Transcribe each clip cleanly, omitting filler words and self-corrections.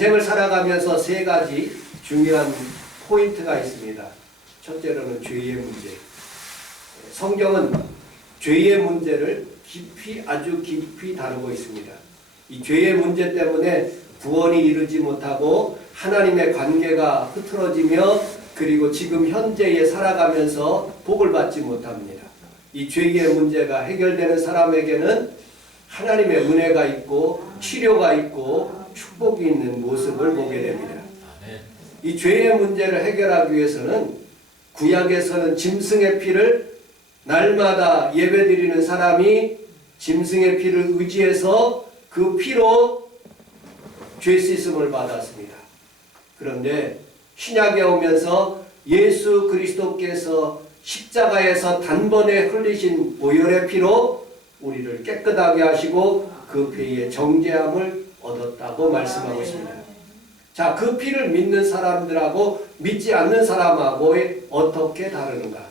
인생을 살아가면서 세 가지 중요한 포인트가 있습니다. 첫째로는 죄의 문제. 성경은 죄의 문제를 아주 깊이 다루고 있습니다. 이 죄의 문제 때문에 구원이 이르지 못하고 하나님의 관계가 흐트러지며 그리고 지금 현재에 살아가면서 복을 받지 못합니다. 이 죄의 문제가 해결되는 사람에게는 하나님의 은혜가 있고 치료가 있고 축복이 있는 모습을 보게 됩니다. 이 죄의 문제를 해결하기 위해서는 구약에서는 짐승의 피를 날마다 예배드리는 사람이 짐승의 피를 의지해서 그 피로 죄 씻음을 받았습니다. 그런데 신약에 오면서 예수 그리스도께서 십자가에서 단번에 흘리신 보혈의 피로 우리를 깨끗하게 하시고 그 피의 정죄함을 얻었다고 말씀하고 있습니다. 자, 그 피를 믿는 사람들하고 믿지 않는 사람하고의 어떻게 다르는가?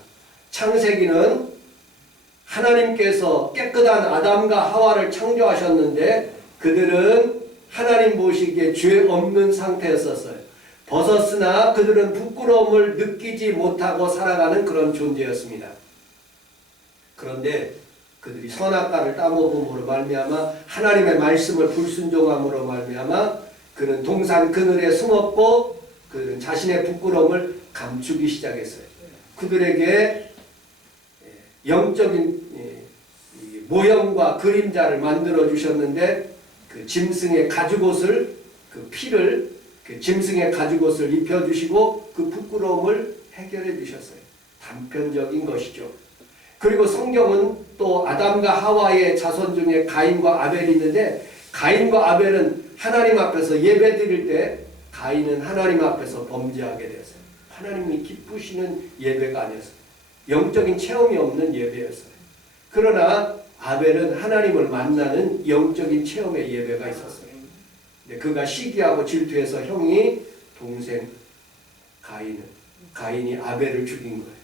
창세기는 하나님께서 깨끗한 아담과 하와를 창조하셨는데 그들은 하나님 보시기에 죄 없는 상태였었어요. 벗었으나 그들은 부끄러움을 느끼지 못하고 살아가는 그런 존재였습니다. 그런데 그들이 선악과를 따먹음으로 말미암아 하나님의 말씀을 불순종함으로 말미암아 그는 동산 그늘에 숨었고 그들은 자신의 부끄러움을 감추기 시작했어요. 그들에게 영적인 모형과 그림자를 만들어 주셨는데 그 짐승의 가죽옷을 그 피를 그 짐승의 가죽옷을 입혀주시고 그 부끄러움을 해결해 주셨어요. 단편적인 것이죠. 그리고 성경은 또 아담과 하와의 자손 중에 가인과 아벨이 있는데 가인과 아벨은 하나님 앞에서 예배 드릴 때 가인은 하나님 앞에서 범죄하게 되었어요. 하나님이 기쁘시는 예배가 아니었어요. 영적인 체험이 없는 예배였어요. 그러나 아벨은 하나님을 만나는 영적인 체험의 예배가 있었어요. 그가 시기하고 질투해서 형이 동생 가인이 아벨을 죽인 거예요.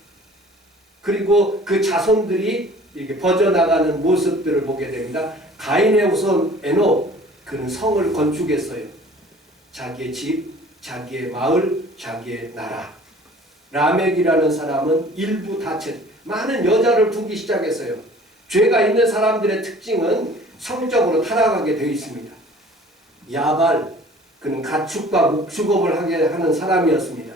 그리고 그 자손들이 이렇게 퍼져나가는 모습들을 보게 됩니다. 가인의 우선 에녹, 그는 성을 건축했어요. 자기의 집, 자기의 마을, 자기의 나라. 라멕이라는 사람은 일부 다채, 많은 여자를 두기 시작했어요. 죄가 있는 사람들의 특징은 성적으로 타락하게 되어 있습니다. 야발, 그는 가축과 목축업을 하게 하는 사람이었습니다.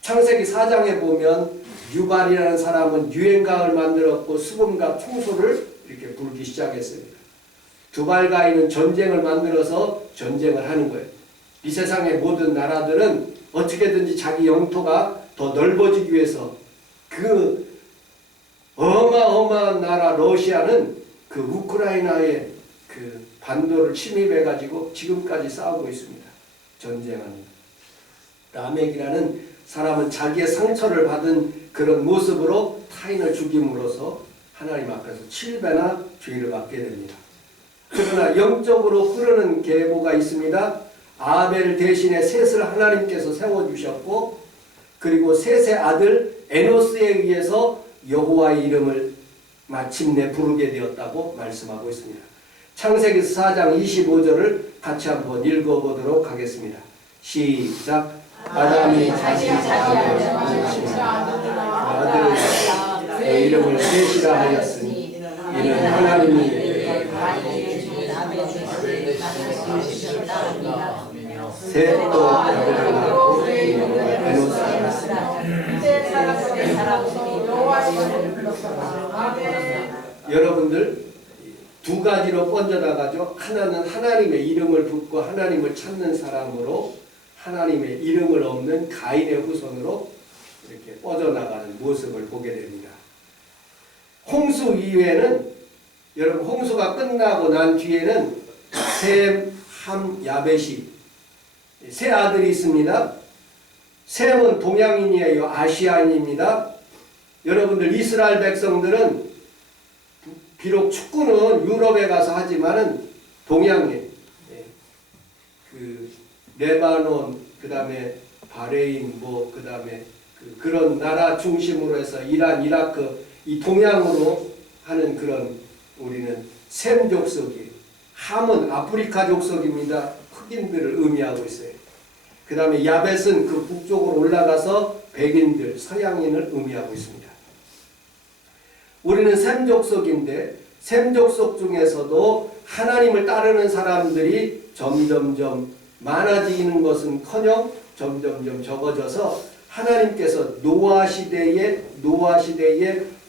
창세기 4장에 보면 유발이라는 사람은 유행각을 만들었고 수금과 총소를 이렇게 불기 시작했습니다. 두발가인은 전쟁을 만들어서 전쟁을 하는 거예요. 이 세상의 모든 나라들은 어떻게든지 자기 영토가 더 넓어지기 위해서 그 어마어마한 나라 러시아는 그 우크라이나의 그 반도를 침입해가지고 지금까지 싸우고 있습니다. 전쟁합니다. 라멕이라는 사람은 자기의 상처를 받은 그런 모습으로 타인을 죽임으로써 하나님 앞에서 7배나 죄를 받게 됩니다. 그러나 영적으로 흐르는 계보가 있습니다. 아벨 대신에 셋을 하나님께서 세워주셨고 그리고 셋의 아들 에노스에 의해서 여호와의 이름을 마침내 부르게 되었다고 말씀하고 있습니다. 창세기 4장 25절을 같이 한번 읽어보도록 하겠습니다. 시작. 아담이 자기 아들 그 이름을 셋이라 하였으니 이는 하나님이 셋도 아들을 낳고 에노스라 여러분들 두 가지로 번져나가죠. 하나는 하나님의 이름을 붙고 하나님을 찾는 사람으로 하나님의 이름을 없는 가인의 후손으로 이렇게 뻗어나가는 모습을 보게 됩니다. 홍수 이후에는 여러분 홍수가 끝나고 난 뒤에는 셈, 함, 야벳이 세 아들이 있습니다. 셈은 동양인이에요. 아시아인입니다. 여러분들 이스라엘 백성들은 비록 축구는 유럽에 가서 하지만은 동양에 그 레바논 그다음에 바레인 그다음에 그런 나라 중심으로 해서 이란, 이라크 이 동양으로 하는 그런 우리는 셈 족속이에요. 함은 아프리카 족속입니다. 흑인들을 의미하고 있어요. 그 다음에 야벳은 그 북쪽으로 올라가서 백인들, 서양인을 의미하고 있습니다. 우리는 셈 족속인데 셈 족속 중에서도 하나님을 따르는 사람들이 점점점 많아지는 것은커녕 점점점 적어져서 하나님께서 노아 시대에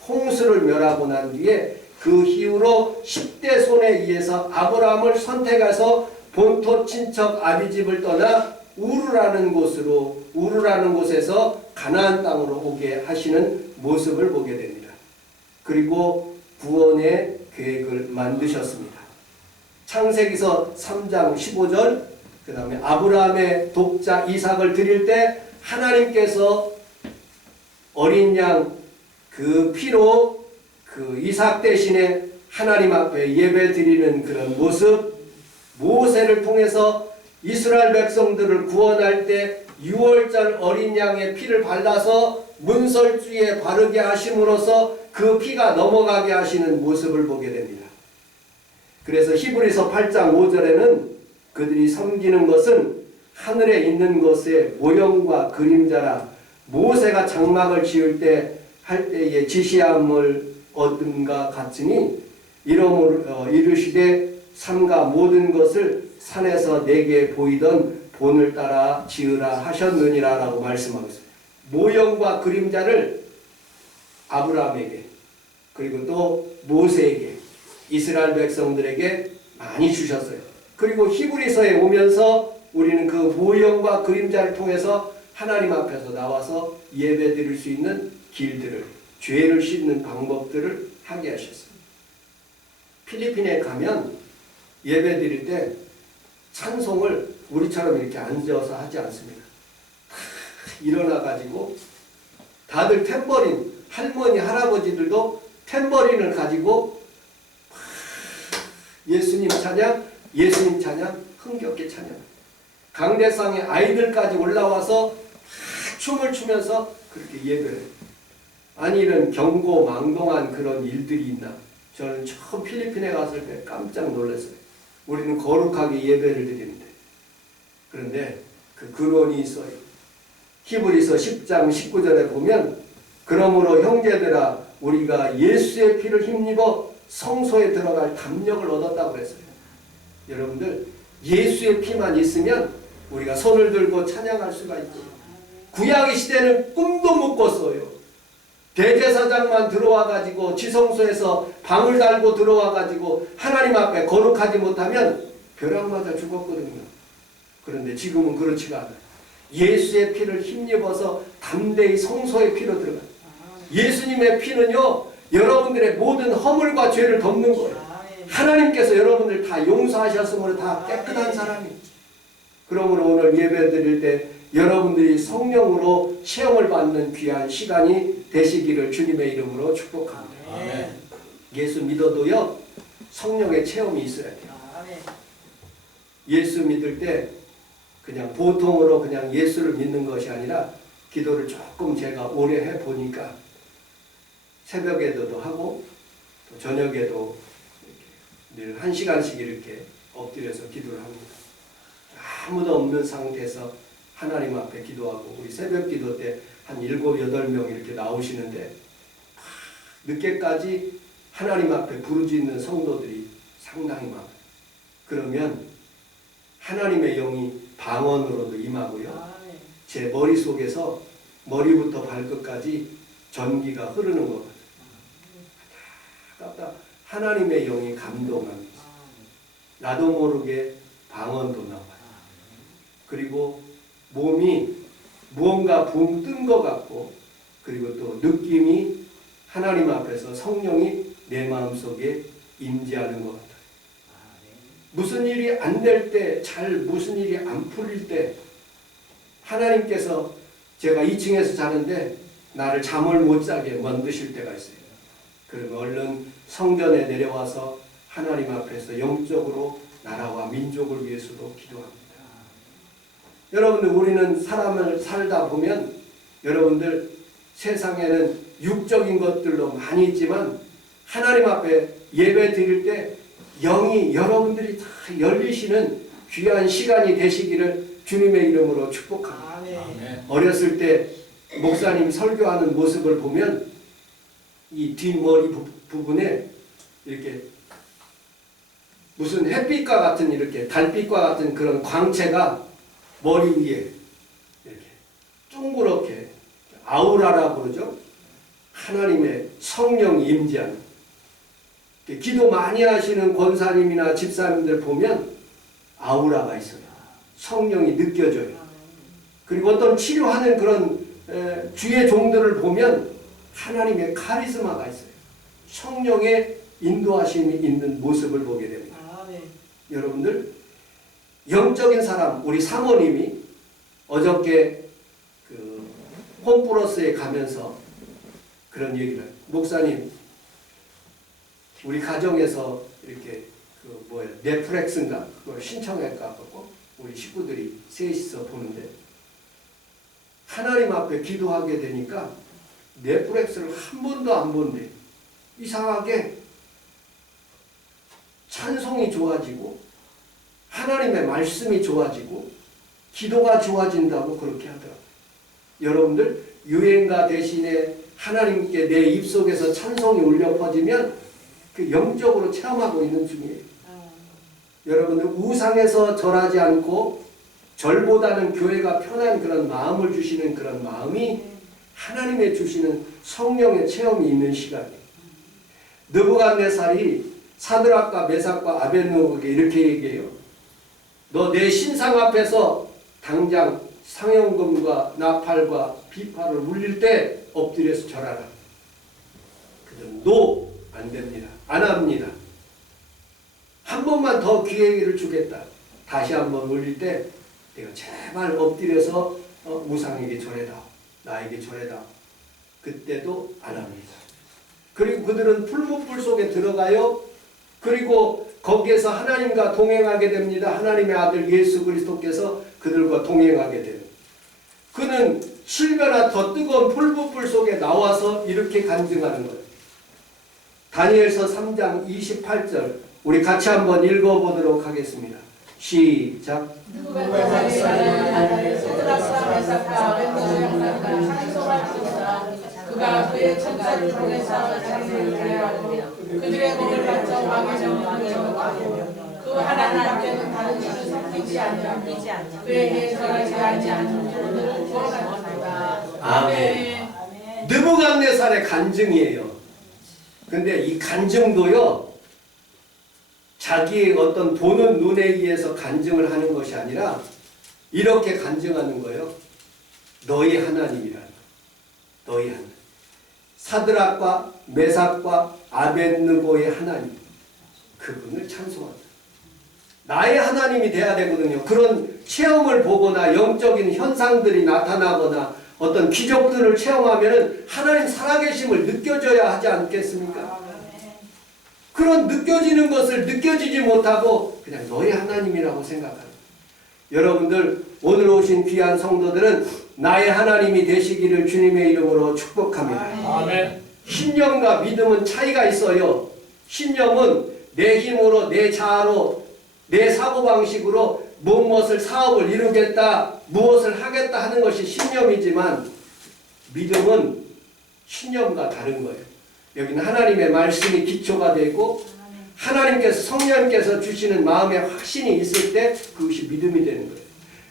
홍수를 멸하고 난 뒤에 그 이후로 10대 손에 의해서 아브라함을 선택해서 본토 친척 아비집을 떠나 우르라는 곳에서 가나안 땅으로 오게 하시는 모습을 보게 됩니다. 그리고 구원의 계획을 만드셨습니다. 창세기서 3장 15절, 그 다음에 아브라함의 독자 이삭을 드릴 때 하나님께서 어린 양 그 피로 그 이삭 대신에 하나님 앞에 예배 드리는 그런 모습, 모세를 통해서 이스라엘 백성들을 구원할 때 6월절 어린 양의 피를 발라서 문설주에 바르게 하심으로써 그 피가 넘어가게 하시는 모습을 보게 됩니다. 그래서 히브리서 8장 5절에는 그들이 섬기는 것은 하늘에 있는 것의 모형과 그림자라 모세가 장막을 지을 때 할 때에 지시함을 얻음과 같으니 이르시되 삼가 모든 것을 산에서 내게 보이던 본을 따라 지으라 하셨느니라 라고 말씀하고 있습니다. 모형과 그림자를 아브라함에게 그리고 또 모세에게 이스라엘 백성들에게 많이 주셨어요. 그리고 히브리서에 오면서 우리는 그 모형과 그림자를 통해서 하나님 앞에서 나와서 예배 드릴 수 있는 길들을, 죄를 씻는 방법들을 하게 하셨습니다. 필리핀에 가면 예배 드릴 때 찬송을 우리처럼 이렇게 앉아서 하지 않습니다. 일어나가지고 다들 탬버린, 할머니, 할아버지들도 탬버린을 가지고 예수님 찬양, 흥겹게 찬양. 강대상에 아이들까지 올라와서 춤을 추면서 그렇게 예배를 해요. 아니 이런 경고망동한 그런 일들이 있나. 저는 처음 필리핀에 갔을 때 깜짝 놀랐어요. 우리는 거룩하게 예배를 드리는데. 그런데 그 근원이 있어요. 히브리서 10장 19절에 보면 그러므로 형제들아 우리가 예수의 피를 힘입어 성소에 들어갈 담력을 얻었다고 그랬어요. 여러분들 예수의 피만 있으면 우리가 손을 들고 찬양할 수가 있죠. 구약의 시대는 꿈도 못 꿨어요. 대제사장만 들어와가지고 지성소에서 방을 달고 들어와가지고 하나님 앞에 거룩하지 못하면 벼락 맞아 죽었거든요. 그런데 지금은 그렇지가 않아요. 예수의 피를 힘입어서 담대히 성소의 피로 들어가요. 예수님의 피는요 여러분들의 모든 허물과 죄를 덮는 거예요. 하나님께서 여러분들 다 용서하셨으므로 다 깨끗한 사람이에요. 그러므로 오늘 예배 드릴 때 여러분들이 성령으로 체험을 받는 귀한 시간이 되시기를 주님의 이름으로 축복합니다. 아멘. 예수 믿어도요 성령의 체험이 있어야 돼요. 아멘. 예수 믿을 때 그냥 보통으로 그냥 예수를 믿는 것이 아니라 기도를 조금 제가 오래 해보니까 새벽에도 하고 또 저녁에도 늘 1시간씩 이렇게 엎드려서 기도를 합니다. 아무도 없는 상태에서 하나님 앞에 기도하고 우리 새벽 기도 때 한 7, 8명 이렇게 나오시는데 늦게까지 하나님 앞에 부르짖는 성도들이 상당히 많아요. 그러면 하나님의 영이 방언으로도 임하고요. 제 머릿속에서 머리부터 발끝까지 전기가 흐르는 것 같아요. 하나님의 영이 감동합니다. 나도 모르게 방언도 나와요. 그리고 몸이 무언가 붕 뜬 것 같고 그리고 또 느낌이 하나님 앞에서 성령이 내 마음속에 임재하는 것 같아요. 무슨 일이 안 될 때, 무슨 일이 안 풀릴 때 하나님께서 제가 2층에서 자는데 나를 잠을 못 자게 만드실 때가 있어요. 그러면 얼른 성전에 내려와서 하나님 앞에서 영적으로 나라와 민족을 위해서도 기도합니다. 여러분들 우리는 사람을 살다 보면 여러분들 세상에는 육적인 것들도 많이 있지만 하나님 앞에 예배 드릴 때 영이 여러분들이 다 열리시는 귀한 시간이 되시기를 주님의 이름으로 축복합니다. 아멘. 어렸을 때 목사님 설교하는 모습을 보면 이 뒷머리 부분에 이렇게 무슨 햇빛과 같은 이렇게 달빛과 같은 그런 광채가 머리 위에 이렇게 둥그렇게 아우라라 그러죠. 하나님의 성령이 임재하는, 기도 많이 하시는 권사님이나 집사님들 보면 아우라가 있어요. 성령이 느껴져요. 그리고 어떤 치료하는 그런 주의 종들을 보면 하나님의 카리스마가 있어요. 성령의 인도하심이 있는 모습을 보게 됩니다. 여러분들, 영적인 사람, 우리 사모님이 어저께 그 홈플러스에 가면서 그런 얘기를, 목사님, 우리 가정에서 이렇게 넷플릭스인가 그걸 신청할까 하고 우리 식구들이 셋이서 보는데 하나님 앞에 기도하게 되니까 넷플릭스를 한 번도 안 본대. 이상하게 찬송이 좋아지고 하나님의 말씀이 좋아지고 기도가 좋아진다고 그렇게 하더라고요. 여러분들, 유행가 대신에 하나님께 내 입속에서 찬송이 울려 퍼지면 그 영적으로 체험하고 있는 중이에요. 여러분들, 우상에서 절하지 않고 절보다는 교회가 편한 그런 마음을 주시는 그런 마음이 하나님의 주시는 성령의 체험이 있는 시간이에요. 느부갓네살이 사드락과 메삭과 아벳느고에게 이렇게 얘기해요. 너 내 신상 앞에서 당장 상형금과 나팔과 비파를 울릴 때 엎드려서 절하라. 그들은 노, 안 됩니다. 안 합니다. 한 번만 더 기회를 주겠다. 다시 한번 울릴 때 내가 제발 엎드려서 우상에게 절해다오. 나에게 절해다오. 그때도 안 합니다. 그리고 그들은 풀무불 속에 들어가요. 그리고 거기에서 하나님과 동행하게 됩니다. 하나님의 아들 예수 그리스도께서 그들과 동행하게 돼요. 그는 7배나 더 뜨거운 풀무불 속에 나와서 이렇게 간증하는 거예요. 다니엘서 3장 28절 우리 같이 한번 읽어보도록 하겠습니다. 시작. 그가 그의 천사를 통해서 자기를 구하고 그들의 몸을 받쳐 왕의 명령을 전하고 그 하나님께는 다른 신을 섬기지 않냐 그에게 절하지 않는 자들을 구원하노라. 아멘. 느부갓네살의 간증이에요. 근데 이 간증도요, 자기의 어떤 보는 눈에 의해서 간증을 하는 것이 아니라 이렇게 간증하는 거예요. 너희 하나님이라는 거. 너희 하나님. 사드락과 메삭과 아벳느고의 하나님. 그분을 찬송한다. 나의 하나님이 돼야 되거든요. 그런 체험을 보거나 영적인 현상들이 나타나거나 어떤 기적들을 체험하면 하나님 살아계심을 느껴져야 하지 않겠습니까? 그런 느껴지는 것을 느껴지지 못하고 그냥 너희 하나님이라고 생각합니다. 여러분들, 오늘 오신 귀한 성도들은 나의 하나님이 되시기를 주님의 이름으로 축복합니다. 아멘. 신념과 믿음은 차이가 있어요. 신념은 내 힘으로, 내 자아로, 내 사고방식으로 무엇을 사업을 이루겠다, 무엇을 하겠다 하는 것이 신념이지만 믿음은 신념과 다른 거예요. 여기는 하나님의 말씀이 기초가 되고 하나님께서, 성령님께서 주시는 마음의 확신이 있을 때 그것이 믿음이 되는 거예요.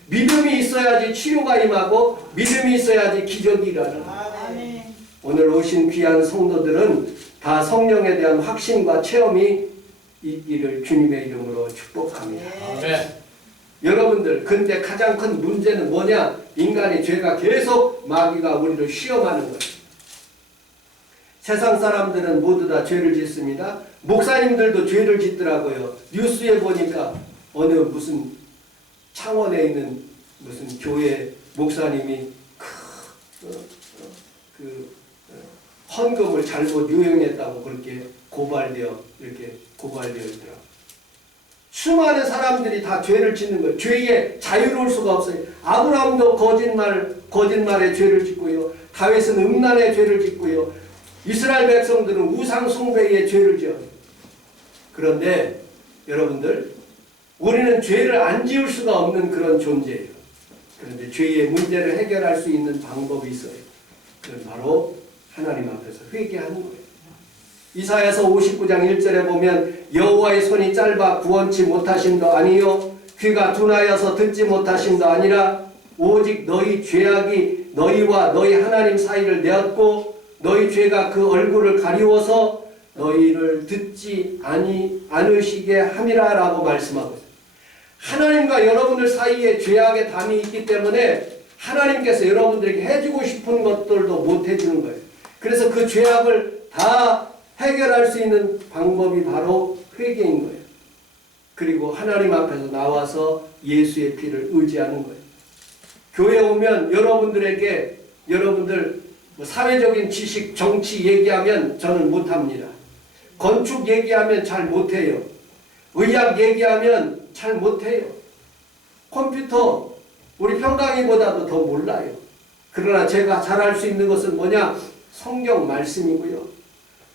믿음이 있어야지 치료가 임하고 믿음이 있어야지 기적이 일어나는 거예요. 오늘 오신 귀한 성도들은 다 성령에 대한 확신과 체험이 있기를 주님의 이름으로 축복합니다. 아멘. 여러분들, 근데 가장 큰 문제는 뭐냐? 인간의 죄가 계속 마귀가 우리를 시험하는 거예요. 세상 사람들은 모두 다 죄를 짓습니다. 목사님들도 죄를 짓더라고요. 뉴스에 보니까 어느 무슨 창원에 있는 무슨 교회 목사님이 헌금을 잘못 유용했다고 그렇게 이렇게 고발되어 있더라고요. 수많은 사람들이 다 죄를 짓는 거예요. 죄에 자유로울 수가 없어요. 아브라함도 거짓말에 죄를 짓고요. 다윗은 음란의 죄를 짓고요. 이스라엘 백성들은 우상 숭배의 죄를 지어요. 그런데 여러분들, 우리는 죄를 안 지을 수가 없는 그런 존재예요. 그런데 죄의 문제를 해결할 수 있는 방법이 있어요. 그건 바로 하나님 앞에서 회개하는 거예요. 이사야서 59장 1절에 보면 여호와의 손이 짧아 구원치 못하심도 아니요 귀가 둔하여서 듣지 못하심도 아니라 오직 너희 죄악이 너희와 너희 하나님 사이를 내었고 너희 죄가 그 얼굴을 가리워서 너희를 듣지 않으시게 함이라 라고 말씀하고 있어요. 하나님과 여러분들 사이에 죄악의 담이 있기 때문에 하나님께서 여러분들에게 해주고 싶은 것들도 못 해주는 거예요. 그래서 그 죄악을 다 해결할 수 있는 방법이 바로 회개인 거예요. 그리고 하나님 앞에서 나와서 예수의 피를 의지하는 거예요. 교회 오면 여러분들에게 여러분들 사회적인 지식, 정치 얘기하면 저는 못합니다. 건축 얘기하면 잘 못해요. 의학 얘기하면 잘 못해요. 컴퓨터 우리 평강이보다도 더 몰라요. 그러나 제가 잘할 수 있는 것은 뭐냐? 성경 말씀이고요.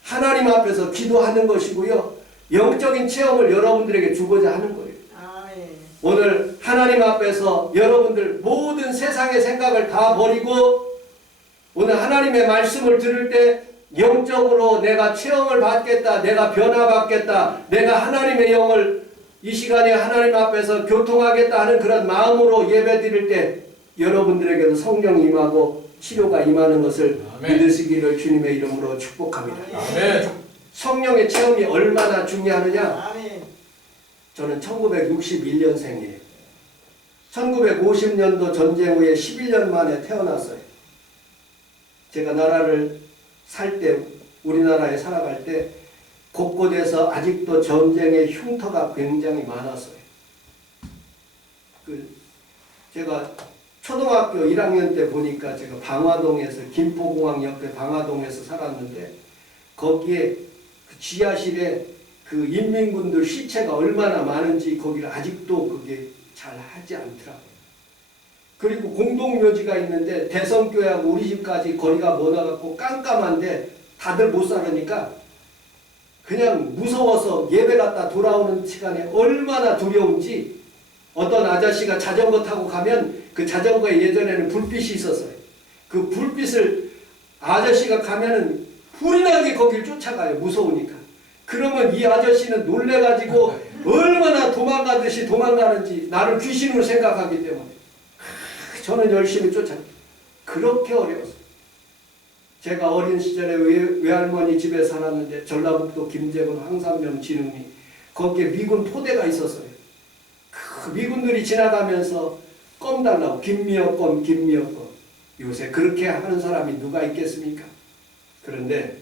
하나님 앞에서 기도하는 것이고요. 영적인 체험을 여러분들에게 주고자 하는 거예요. 오늘 하나님 앞에서 여러분들 모든 세상의 생각을 다 버리고 오늘 하나님의 말씀을 들을 때 영적으로 내가 체험을 받겠다. 내가 변화받겠다. 내가 하나님의 영을 이 시간에 하나님 앞에서 교통하겠다 하는 그런 마음으로 예배 드릴 때 여러분들에게도 성령 임하고 치료가 임하는 것을 아멘. 믿으시기를 주님의 이름으로 축복합니다. 아멘. 성령의 체험이 얼마나 중요하느냐? 아멘. 저는 1961년생이에요. 1950년도 전쟁 후에 11년 만에 태어났어요. 제가 나라를 살 때, 우리나라에 살아갈 때 곳곳에서 아직도 전쟁의 흉터가 굉장히 많았어요. 제가 초등학교 1학년 때 보니까 제가 방화동에서 김포공항 옆에 방화동에서 살았는데 거기에 그 지하실에 그 인민군들 시체가 얼마나 많은지 거기를 아직도 그게 잘 하지 않더라고요. 그리고 공동묘지가 있는데 대성교회하고 우리 집까지 거리가 멀어갖고 깜깜한데 다들 못 살으니까 그냥 무서워서 예배 갔다 돌아오는 시간에 얼마나 두려운지 어떤 아저씨가 자전거 타고 가면 그 자전거에 예전에는 불빛이 있었어요. 그 불빛을 아저씨가 가면은 불이 나게 거길 쫓아가요. 무서우니까. 그러면 이 아저씨는 놀래가지고 얼마나 도망가듯이 도망가는지 나를 귀신으로 생각하기 때문에 저는 열심히 쫓아가요. 그렇게 어려웠어요. 제가 어린 시절에 외할머니 집에 살았는데 전라북도 김제군 황산면 진흥리 거기에 미군 포대가 있었어요. 그 미군들이 지나가면서 껌 달라고 김미역껌 김미역껌. 요새 그렇게 하는 사람이 누가 있겠습니까? 그런데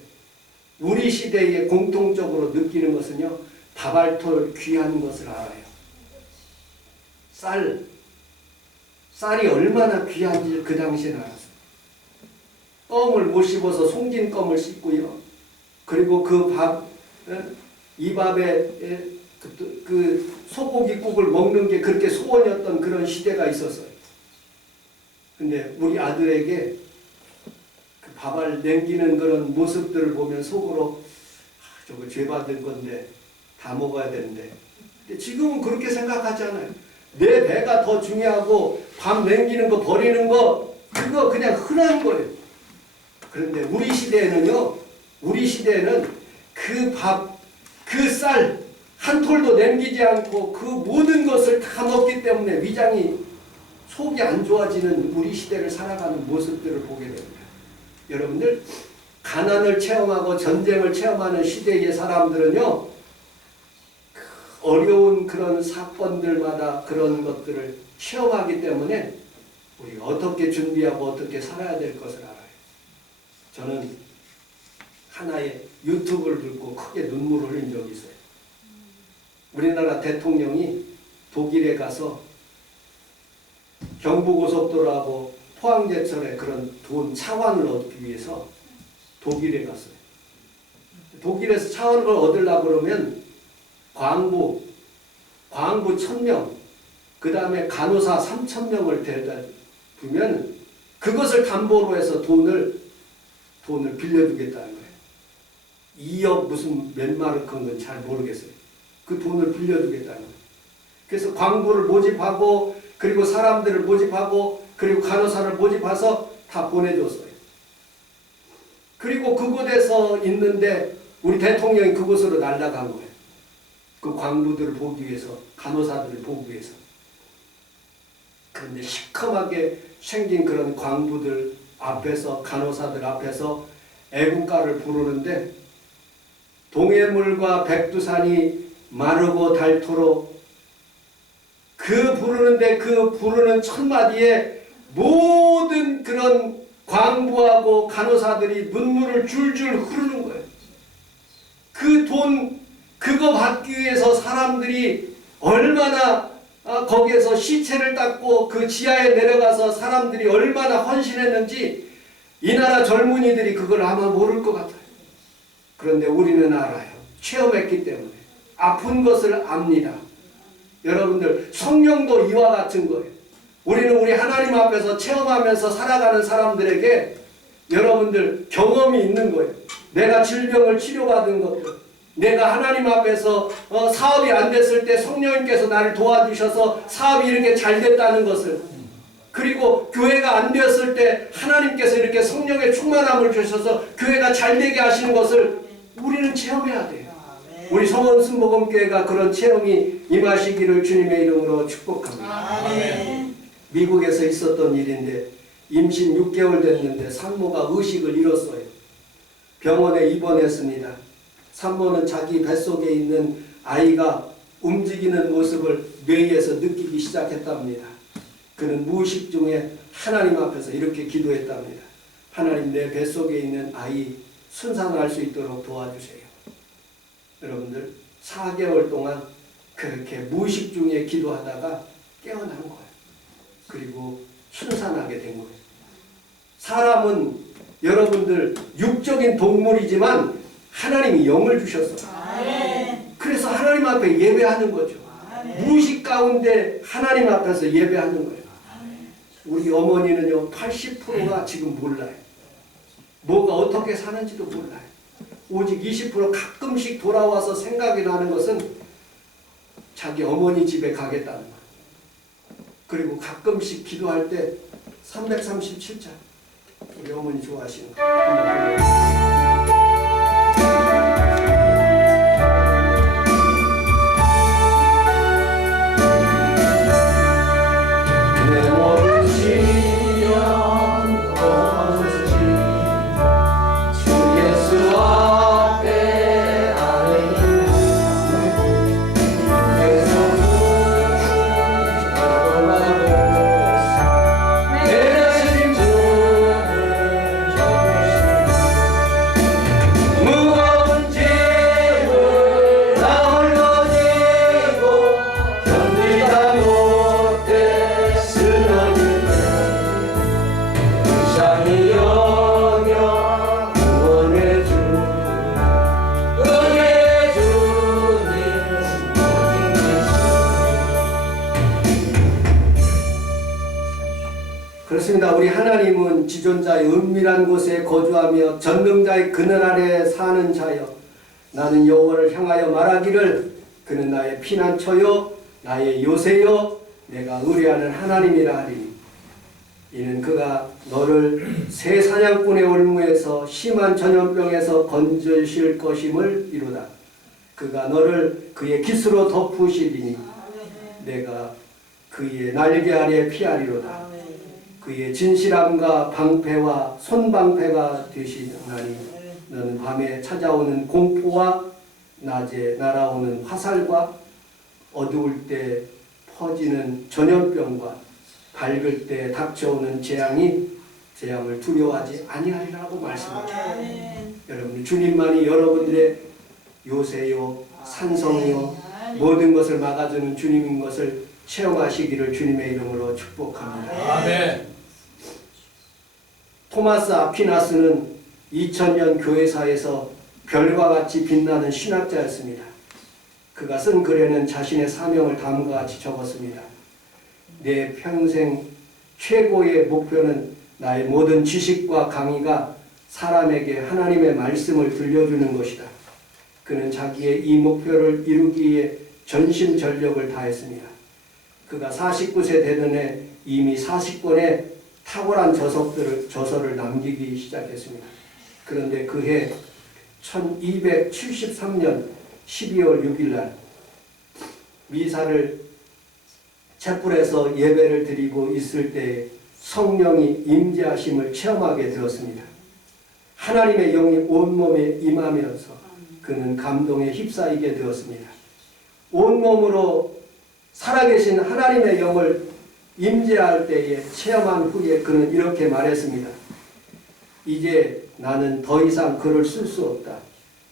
우리 시대에 공통적으로 느끼는 것은요. 다발톨 귀한 것을 알아요. 쌀이 얼마나 귀한지 그 당시에 알았어요. 껌을 못 씹어서 송진 껌을 씹고요. 그리고 이 밥에 그 소고기국을 먹는 게 그렇게 소원이었던 그런 시대가 있었어요. 근데 우리 아들에게 그 밥을 남기는 그런 모습들을 보면 속으로 저거 죄 받은 건데 다 먹어야 되는데. 근데 지금은 그렇게 생각하지 않아요. 내 배가 더 중요하고 밥 남기는 거 버리는 거 그거 그냥 흔한 거예요. 그런데 우리 시대에는요. 우리 시대에는 그 밥, 그 쌀 한 톨도 남기지 않고 그 모든 것을 다 먹기 때문에 위장이 속이 안 좋아지는 우리 시대를 살아가는 모습들을 보게 됩니다. 여러분들 가난을 체험하고 전쟁을 체험하는 시대의 사람들은요. 어려운 그런 사건들마다 그런 것들을 체험하기 때문에 우리가 어떻게 준비하고 어떻게 살아야 될 것을 알아요. 저는 하나의 유튜브를 듣고 크게 눈물을 흘린 적이 있어요. 우리나라 대통령이 독일에 가서 경부고속도로하고 포항제철에 그런 돈 차관을 얻기 위해서 독일에 갔어요. 독일에서 차관을 얻으려고 그러면 광부 1000명, 그 다음에 간호사 3000명을 데려다 두면 그것을 담보로 해서 돈을 빌려주겠다는 거예요. 2억 무슨 몇 마르크인 건 잘 모르겠어요. 그 돈을 빌려주겠다는 거예요. 그래서 광부를 모집하고 그리고 사람들을 모집하고 그리고 간호사를 모집해서 다 보내줬어요. 그리고 그곳에서 있는데 우리 대통령이 그곳으로 날아간 거예요. 그 광부들을 보기 위해서, 간호사들을 보기 위해서. 그런데 시커멓게 생긴 그런 광부들 앞에서, 간호사들 앞에서 애국가를 부르는데 동해물과 백두산이 마르고 닳도록 그 부르는 첫마디에 모든 그런 광부하고 간호사들이 눈물을 줄줄 흐르는 거예요. 그 돈 그거 받기 위해서 사람들이 얼마나 거기에서 시체를 닦고 그 지하에 내려가서 사람들이 얼마나 헌신했는지 이 나라 젊은이들이 그걸 아마 모를 것 같아요. 그런데 우리는 알아요. 체험했기 때문에. 아픈 것을 압니다. 여러분들 성령도 이와 같은 거예요. 우리는 우리 하나님 앞에서 체험하면서 살아가는 사람들에게 여러분들 경험이 있는 거예요. 내가 질병을 치료받은 것들, 내가 하나님 앞에서 사업이 안 됐을 때 성령님께서 나를 도와주셔서 사업이 이렇게 잘 됐다는 것을, 그리고 교회가 안 되었을 때 하나님께서 이렇게 성령의 충만함을 주셔서 교회가 잘 되게 하시는 것을 우리는 체험해야 돼요. 우리 성원순복음교회가 그런 체험이 임하시기를 주님의 이름으로 축복합니다. 아멘. 미국에서 있었던 일인데 임신 6개월 됐는데 산모가 의식을 잃었어요. 병원에 입원했습니다. 산모는 자기 뱃속에 있는 아이가 움직이는 모습을 뇌에서 느끼기 시작했답니다. 그는 무의식 중에 하나님 앞에서 이렇게 기도했답니다. 하나님, 내 뱃속에 있는 아이 순산할 수 있도록 도와주세요. 여러분들 4개월 동안 그렇게 무의식 중에 기도하다가 깨어난 거예요. 그리고 순산하게 된 거예요. 사람은 여러분들 육적인 동물이지만 하나님이 영을 주셨어요. 그래서 하나님 앞에 예배하는 거죠. 무의식 가운데 하나님 앞에서 예배하는 거예요. 우리 어머니는요 80%가 지금 몰라요. 뭐가 어떻게 사는지도 몰라요. 오직 20% 가끔씩 돌아와서 생각이 나는 것은 자기 어머니 집에 가겠다는 거예요. 그리고 가끔씩 기도할 때 337장 우리 어머니 좋아하시는 거 한번 내 몸을 지면 것이 주 예수 앞에 안에 있는 내 손을 걸어가고 내 심중을 적으시고 무거운 짐을 나 홀로 지고 견디다 못해 쓰러질 때 불쌍히 여겨 구원해 주 은혜 주님 모든 예수. 그렇습니다. 우리 하나님은 지존자의 은밀한 곳에 거주하며 전능자의 그늘 아래 사는 자여, 나는 여호와를 향하여 말하기를 그는 나의 피난처요 나의 요새요 내가 의뢰하는 하나님이라 하리니, 이는 그가 너를 새 사냥꾼의 올무에서 심한 전염병에서 건져실 것임을 이루다. 그가 너를 그의 깃으로 덮으시리니 내가 그의 날개 아래 피하리로다. 그의 진실함과 방패와 손방패가 되시나니 너는 밤에 찾아오는 공포와 낮에 날아오는 화살과 어두울 때 퍼지는 전염병과 밝을 때 닥쳐오는 재앙을 두려워하지 아니하리라고 말씀합니다. 여러분, 주님만이 여러분들의 요새요 산성이요 모든 것을 막아주는 주님인 것을 체험하시기를 주님의 이름으로 축복합니다. 아멘. 토마스 아퀴나스는 2000년 교회사에서 별과 같이 빛나는 신학자였습니다. 그가 쓴 글에는 자신의 사명을 다음과 같이 적었습니다. 내 평생 최고의 목표는 나의 모든 지식과 강의가 사람에게 하나님의 말씀을 들려주는 것이다. 그는 자기의 이 목표를 이루기 위해 전심전력을 다했습니다. 그가 49세 되는 해 이미 40권의 탁월한 저서를 남기기 시작했습니다. 그런데 그해 1273년 12월 6일 날 미사를 촛불에서 예배를 드리고 있을 때 성령이 임재하심을 체험하게 되었습니다. 하나님의 영이 온몸에 임하면서 그는 감동에 휩싸이게 되었습니다. 온몸으로 살아계신 하나님의 영을 임재할 때에 체험한 후에 그는 이렇게 말했습니다. 이제 나는 더 이상 글을 쓸 수 없다.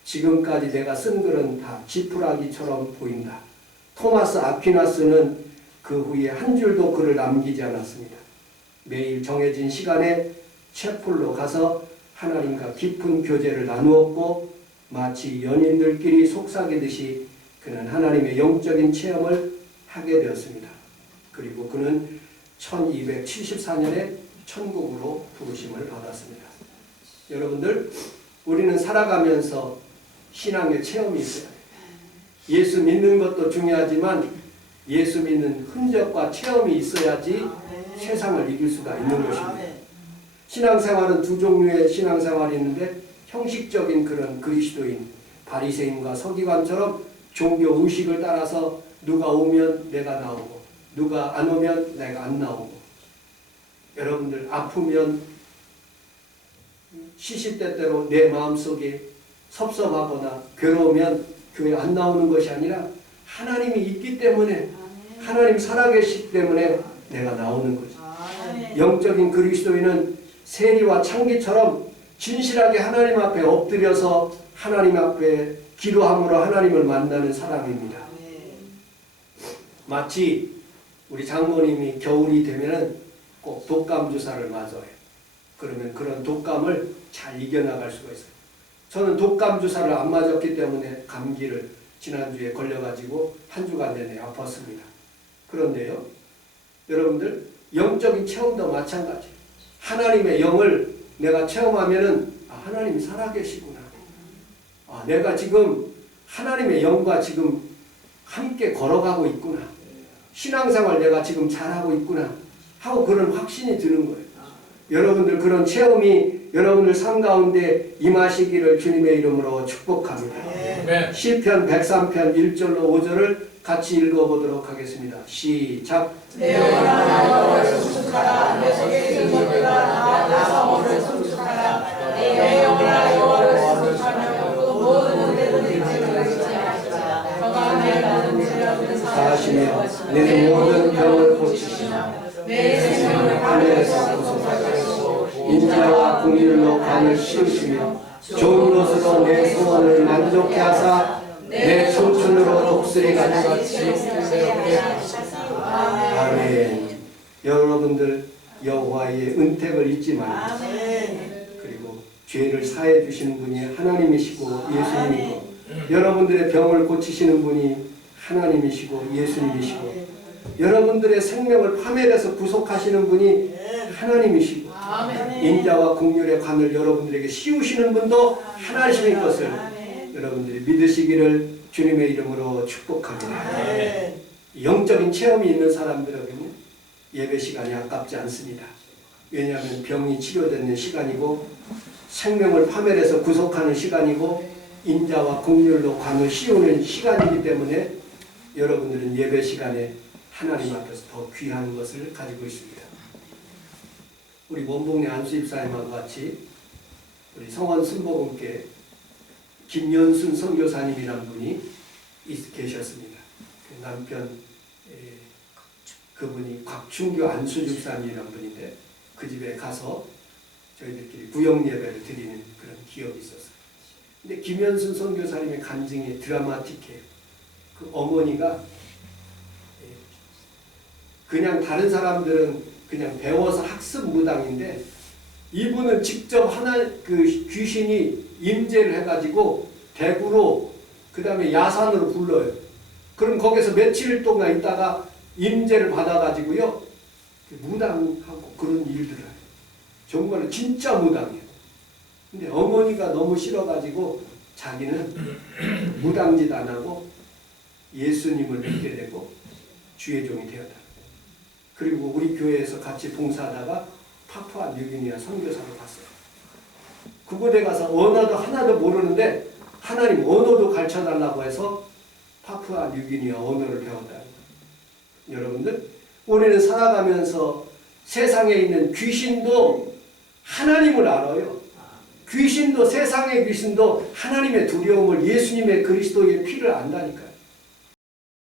지금까지 내가 쓴 글은 다 지푸라기처럼 보인다. 토마스 아퀴나스는 그 후에 한 줄도 글을 남기지 않았습니다. 매일 정해진 시간에 채플로 가서 하나님과 깊은 교제를 나누었고 마치 연인들끼리 속삭이듯이 그는 하나님의 영적인 체험을 하게 되었습니다. 그리고 그는 1274년에 천국으로 부르심을 받았습니다. 여러분들, 우리는 살아가면서 신앙의 체험이 있어요. 예수 믿는 것도 중요하지만 예수 믿는 흔적과 체험이 있어야지 세상을 이길 수가 있는 것입니다. 신앙생활은 두 종류의 신앙생활이 있는데 형식적인 그런 그리스도인, 바리새인과 서기관처럼 종교 의식을 따라서 누가 오면 내가 나오고 누가 안 오면 내가 안 나오고, 여러분들 아프면 시시때때로 내 마음속에 섭섭하거나 괴로우면 교회 안 나오는 것이 아니라 하나님이 있기 때문에, 하나님 살아계시기 때문에 내가 나오는 거죠. 영적인 그리스도인은 세리와 창기처럼 진실하게 하나님 앞에 엎드려서 하나님 앞에 기도함으로 하나님을 만나는 사람입니다. 마치 우리 장모님이 겨울이 되면은 꼭 독감 주사를 맞아요. 그러면 그런 독감을 잘 이겨나갈 수가 있어요. 저는 독감 주사를 안 맞았기 때문에 감기를 지난주에 걸려가지고 한 주간 내내 아팠습니다. 그런데요, 여러분들, 영적인 체험도 마찬가지예요. 하나님의 영을 내가 체험하면은 하나님이 살아계시구나. 내가 지금 하나님의 영과 지금 함께 걸어가고 있구나. 신앙생활 내가 지금 잘하고 있구나 하고 그런 확신이 드는 거예요. 여러분들 그런 체험이 여러분들 삶 가운데 임하시기를 주님의 이름으로 축복합니다. 시편 103편 1절로 5절을 같이 읽어보도록 하겠습니다. 시작. 내 영혼아 나를 송축하라. 내 속에 있는 것들아 나 사모를 송축하라. 내 영혼아 여호와를 송축하며 그 모든 은혜를 잊지 말지어다. 저가 내 모든 죄 없는 사하시며 내 모든 병을 고치시며 내 생명을 하늘에서 구속하시고 인자와 긍휼로 강을 씌우시며 좋은 것으로 내 소원을 만족케 하사 내 청춘으로 독수리 같이 아멘. 여러분들 여호와의 은택을 잊지 말고, 그리고 죄를 사해 주시는 분이 하나님이시고 예수님이고, 여러분들의 병을 고치시는 분이 하나님이시고 예수님이시고, 여러분들의 생명을 파멸해서 구속하시는 분이 하나님이시고, 인자와 긍휼의 관을 여러분들에게 씌우시는 분도 하나님인 것을 여러분들이 믿으시기를 주님의 이름으로 축복합니다. 영적인 체험이 있는 사람들에게는 예배 시간이 아깝지 않습니다. 왜냐하면 병이 치료되는 시간이고 생명을 파멸해서 구속하는 시간이고 인자와 긍휼로 관을 씌우는 시간이기 때문에 여러분들은 예배 시간에 하나님 앞에서 더 귀한 것을 가지고 있습니다. 우리 원봉리 안수집사님하고 같이 우리 성원 순복음께 김연순 선교사님이라는 분이 계셨습니다. 그 남편 그분이 곽충교 안수집사님이라는 분인데 그 집에 가서 저희들끼리 구역 예배를 드리는 그런 기억이 있었어요. 근데 김연순 선교사님의 간증이 드라마틱해요. 그 어머니가 그냥 다른 사람들은 그냥 배워서 학습 무당인데 이분은 직접 그 귀신이 임재를 해가지고 대구로 그 다음에 야산으로 불러요. 그럼 거기서 며칠 동안 있다가 임재를 받아가지고요 무당하고 그런 일들을 해요. 정말로 진짜 무당이에요. 근데 어머니가 너무 싫어가지고 자기는 무당짓 안 하고 예수님을 믿게 되고 주의 종이 되었다. 그리고 우리 교회에서 같이 봉사하다가 파푸아 뉴기니아 선교사로 갔어요. 그곳에 가서 언어도 하나도 모르는데 하나님 언어도 가르쳐달라고 해서 파푸아 뉴기니아 언어를 배웠다. 여러분들, 우리는 살아가면서 세상에 있는 귀신도 하나님을 알아요. 귀신도, 세상의 귀신도 하나님의 두려움을, 예수님의 그리스도의 피를 안다니까요.